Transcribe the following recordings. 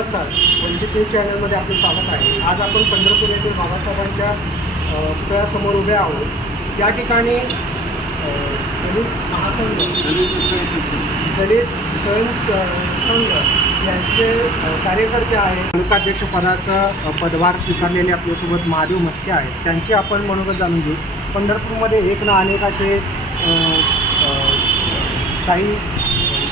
नमस्कार, वंचित न्यूज चॅनलमध्ये आपलं स्वागत आहे। आज आपण पंढरपूर येथील बाबासाहेबांच्या पुतळ्यासमोर उभे आहोत। या ठिकाणी दलित महासंघ, दलित स्वयंसंघ यांचे कार्यकर्ते आहेत। तालुकाध्यक्षपदाचा पदभार स्वीकारलेले आपल्यासोबत महादेव मस्के आहेत। त्यांची आपण मनोगत जाणून घेऊ। पंढरपूरमध्ये एक ना अनेक असे काही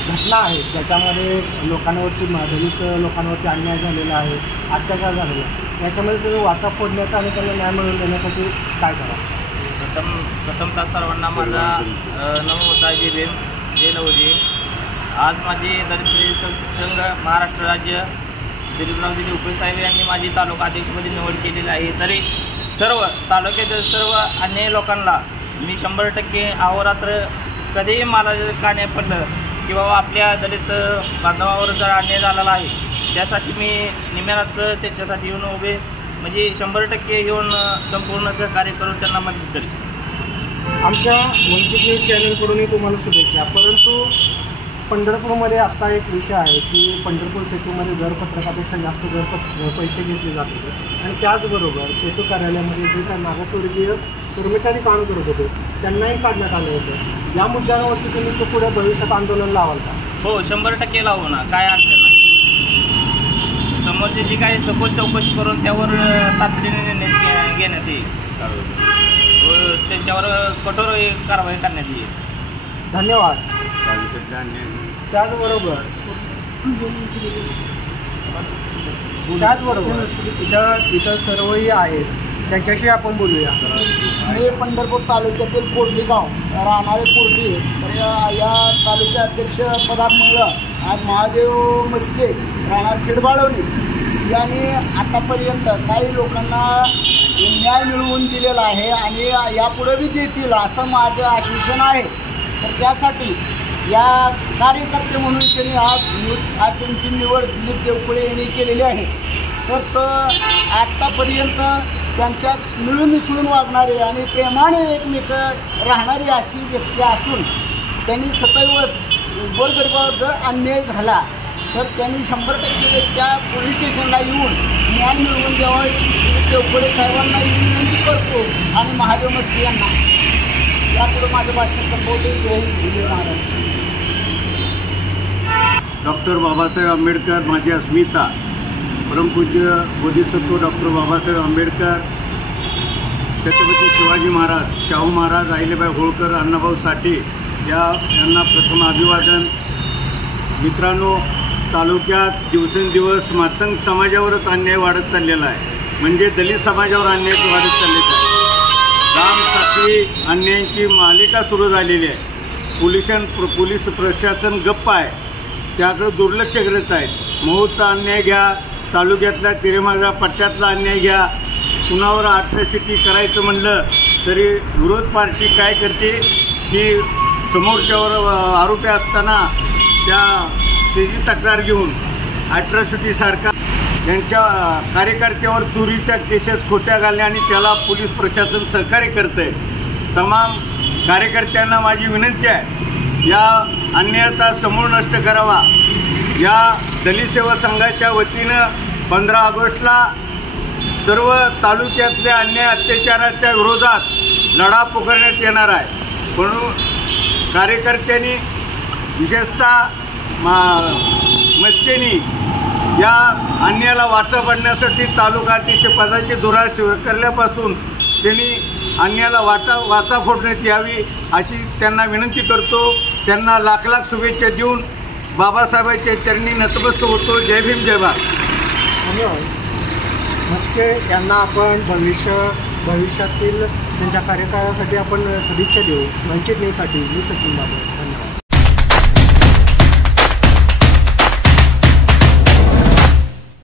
घटना आहेत ज्याच्यामध्ये लोकांवरती दलित लोकांवरती अन्याय झालेला आहे, अत्याचार झालेला आहे। याच्यामध्ये तुम्ही वाचा फोडण्याचा आणि त्यांना न्याय मिळवून देण्यासाठी काय करा? प्रथमतः सर्वांना माझा नमोदा जय भीम जय लवजी। आज माझी दलित संघ महाराष्ट्र राज्य दिलीपरावजी उपसाहेब यांनी माझी तालुका अध्यक्षपदी निवड केलेली आहे। तरी सर्व तालुक्यातील सर्व अन्यायी लोकांना मी 100% अहोरात्र कधीही मला का नाही पडलं की बाबा आपल्या दलित बांधवावर जर अन्याय झालेला आहे त्यासाठी मी निम्याचं त्याच्यासाठी येऊन उभे म्हणजे 100% येऊन संपूर्ण सहकार्य करून त्यांना मदत करेल। आमच्या वंचित न्यूज चॅनलकडूनही तुम्हाला शुभेच्छा। परंतु पंढरपूरमध्ये आत्ता एक विषय आहे की पंढरपूर सेतूमध्ये दरपत्रकापेक्षा जास्त पैसे घेतले जात होते आणि त्याचबरोबर सेतू कार्यालयामध्ये जे काही मागासवर्गीय कर्मचारी काम करत होते त्यांनाही काढण्यात आलं होतं। या मुद्द्यांवरती तुम्ही पुढे भविष्यात आंदोलन लावाल का? हो, 100% लावू ना, काय अडचण नाही। समोरची जी काही सखोल चौकशी करून त्यावर तातडीने निर्णय घेण्यात येईल, त्यांच्यावर कठोर कारवाई करण्यात येईल। धन्यवाद। त्याचबरोबर इथं सर्वही आहेत, त्यांच्याशी आपण बोलूया। मी पंढरपूर तालुक्यातील कोर्डी गाव राहणारे कोर्डी, तर या तालुका अध्यक्ष पदामुळं आज महादेव मस्के राहणार खिडबाळवणी यांनी आतापर्यंत काही लोकांना न्याय मिळवून दिलेला आहे आणि यापुढे बी देतील असं माझं आश्वासन आहे। तर त्यासाठी या कार्यकर्ते म्हणून त्यांनी आज त्यांची निवड दिलीप देवकुळे यांनी केलेली आहे। तर आत्तापर्यंत त्यांच्यात मिळून मिसळून वागणारे आणि प्रेमाने एकमेक राहणारी अशी व्यक्ती असून त्यांनी सदैव गोरगरिबावर जर अन्याय झाला तर त्यांनी 100% त्या पोलीस स्टेशनला येऊन न्याय मिळवून द्यावा देवकुळे साहेबांना विनंती करतो आणि महादेव मस्के यांना। यापुढे माझं भाषण संपवते। जय हिंद महाराज। डॉक्टर बाबासाहेब आंबेडकर माझी अस्मिता, परमपूज्य बोधिसत्व डॉक्टर बाबासाहेब आंबेडकर, छत्रपती शिवाजी महाराज, शाहू महाराज, अहिल्याबाई होळकर, अण्णाभाऊ साठे यांना प्रथम अभिवादन। मित्रांनो, तालुक्यात दिवसेंदिवस मातंग समाजावरच अन्याय वाढत चाललेला आहे, म्हणजे दलित समाजावर अन्याय वाढत चाललेला आहे। दामसाठी अन्यायाची मालिका सुरू झालेली आहे। पोलीस प्रशासन गप्प आहे, त्याकडे दुर्लक्ष करत आहे। महूचा अन्याय घ्या, तालुक्यातल्या तिरेमाळा पट्ट्यातला अन्याय घ्या, कुणावर अॅट्रॉसिटी करायचं म्हणलं तरी विरोध पार्टी काय करते की समोरच्यावर आरोपी असताना त्याची तक्रार घेऊन अॅट्रॉसिटीसारखा यांच्या कार्यकर्त्यावर चोरीच्या केसेस खोट्या घालणे आणि त्याला पोलीस प्रशासन सहकार्य करतं आहे। तमाम कार्यकर्त्यांना माझी विनंती आहे, या अन्यायाचा समूळ नष्ट करावा। या दलित सेवा संघाच्या वतीनं 15 ऑगस्टला सर्व तालुक्यातल्या अन्याय अत्याचाराच्या विरोधात लढा पुकारण्यात येणार आहे। म्हणून कार्यकर्त्यांनी विशेषतः मस्केनी या अन्यायाला वाचा पडण्यासाठी तालुका अध्यक्ष पदाची धुरा स्वीकारल्यापासून त्यांनी अन्यायाला वाचा फोडण्यात यावी अशी त्यांना विनंती करतो। त्यांना लाख लाख शुभेच्छा देऊन बाबासाहेबांच्या चरणी नतमस्तक होतो। जय भीम जय भारत। धन्यवाद। मस्के यांना आपण भविष्यातील त्यांच्या कार्यकाळासाठी आपण शुभेच्छा देऊ। वंचित न्यूजसाठी मी सचिन बाबू, धन्यवाद।